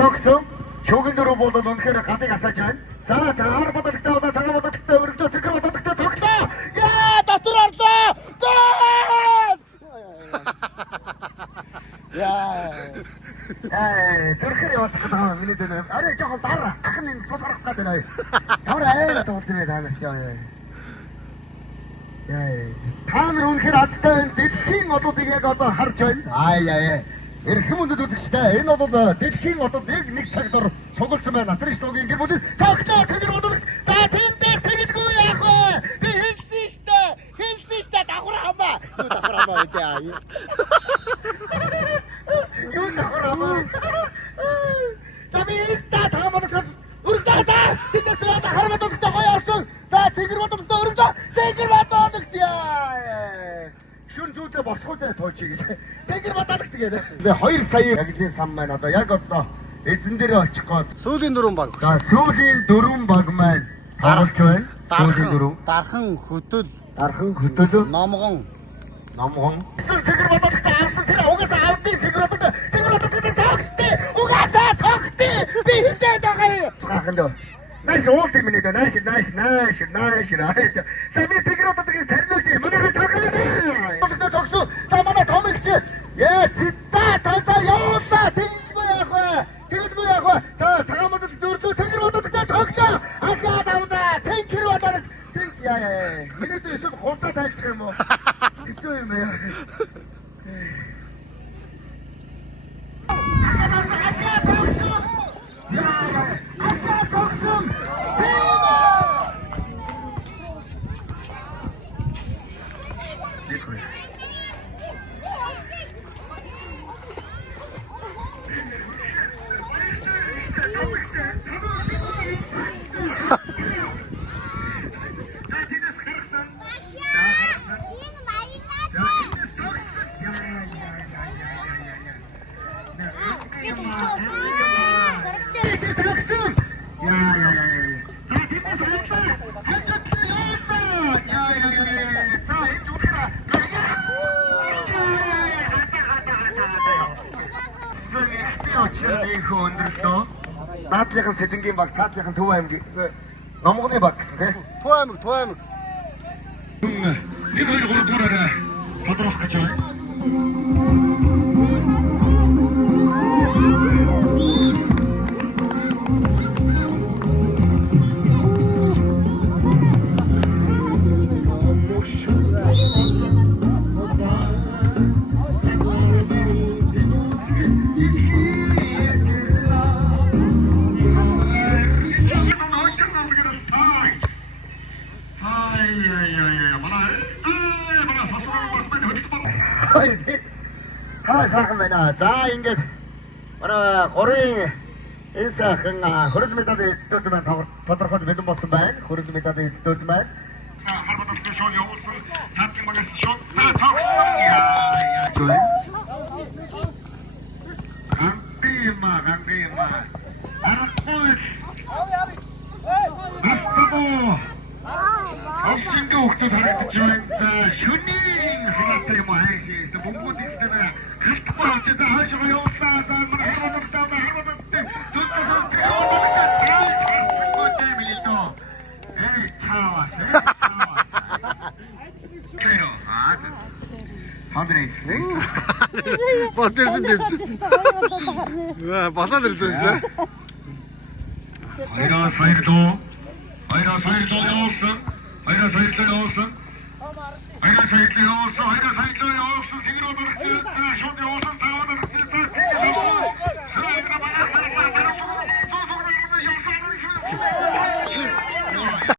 цогсон шуугин дөрөв болол үнэхээр гадыг асааж байна. За таар бодолтой удаа цагаан бодолтой өргөдөө цэгэр бодолтой тоглоо. Яа дотор орлоо. Гол! Яа. Зүрхээр явуулчих гэдэг миний дээр. Арай жоохон дараа ахны цус гарах гэдэг нэ. Ямар айлт болд юм бэ та нар ч яа. Та нар үнэхээр азтай дэлхийн одуудыг яг одоо харж байна. Яа. Эрхэм хүндэт үзэгчтэй энэ бол дэлхийн одод нэг цаг дор цугласан байна. Натришногийн гэр бүл цогцоо цэгэр бодол. За тэндээс тэгэлгүй яах вэ? Би хэлсэн штэ давхар хамаа. Юу давхар хамаа гэдэг. Юу давхар хамаа. За би цагаан бодол өргөдөө тэндээс давхар бодолтой гоё орсон. За цэгэр бодолтой өргөдөө цэгэр бодолтой яа. Шүн зүйдээ босгоолтой тооч гэж. Цэгэр бодолт гэдэг. 2 сая ягдын сан маань одоо яг одоо эзэн дээрээ очих гээд Сүүлийн 4 баг. За сүүлийн 4 баг маань гарч байна. Сүүлийн 4. Дархан хөтөл. Номгон. Цэгэр бодолтой авсан тэр угаасаа авдیں۔ Цэгэр бодолтой цогттой. Угаасаа цогттой. Би хэлээд байгаа юм. Цааханд. Нааш уулт минь дэ нааш. Сами цэгэр бодолтой сарнуулж манай цогттой. Цогсон. За манай томигч. За явуулаа. Тэгэлгүй яах вэ? За цагаан бодолтой дөрөв цэгэр бодолтой цогцоо. Ахаад авлаа. Цэгэр бодолтой. Яа. Миний дэс хурцаа тайлчих юм уу? Хэцүү юм яа. Цаатлынхан Сэлэнгийн баг, цаатлынхан Төв аймгийн Номгоны баг гэсэн тий. Төв аймаг. 1 2 3 дуураараа тодорхойлох гэж байна. Сайхан байна. За ингээд манай горын энэ сайхан хөрөл медалийн эзэдүүд маань тодорхой бэлэн болсон байна. Хөрөл медалийн эзэдүүд маань. За харбадалтай шоу явуулсан. Цаатлын багаас шоу цогсон. Гамбима. Арахгүй. Авсинг өгтөд харагдаж байна. Шүнийн хараатай юм хайшээ. Бөмбөд ихтэй халтгүй очоод хаашаа явуулаа. За манай харбадалтай. Босчихсон дээ. Басаад ирсэн шүү дээ. Хоёроо саярлуу явуулсан.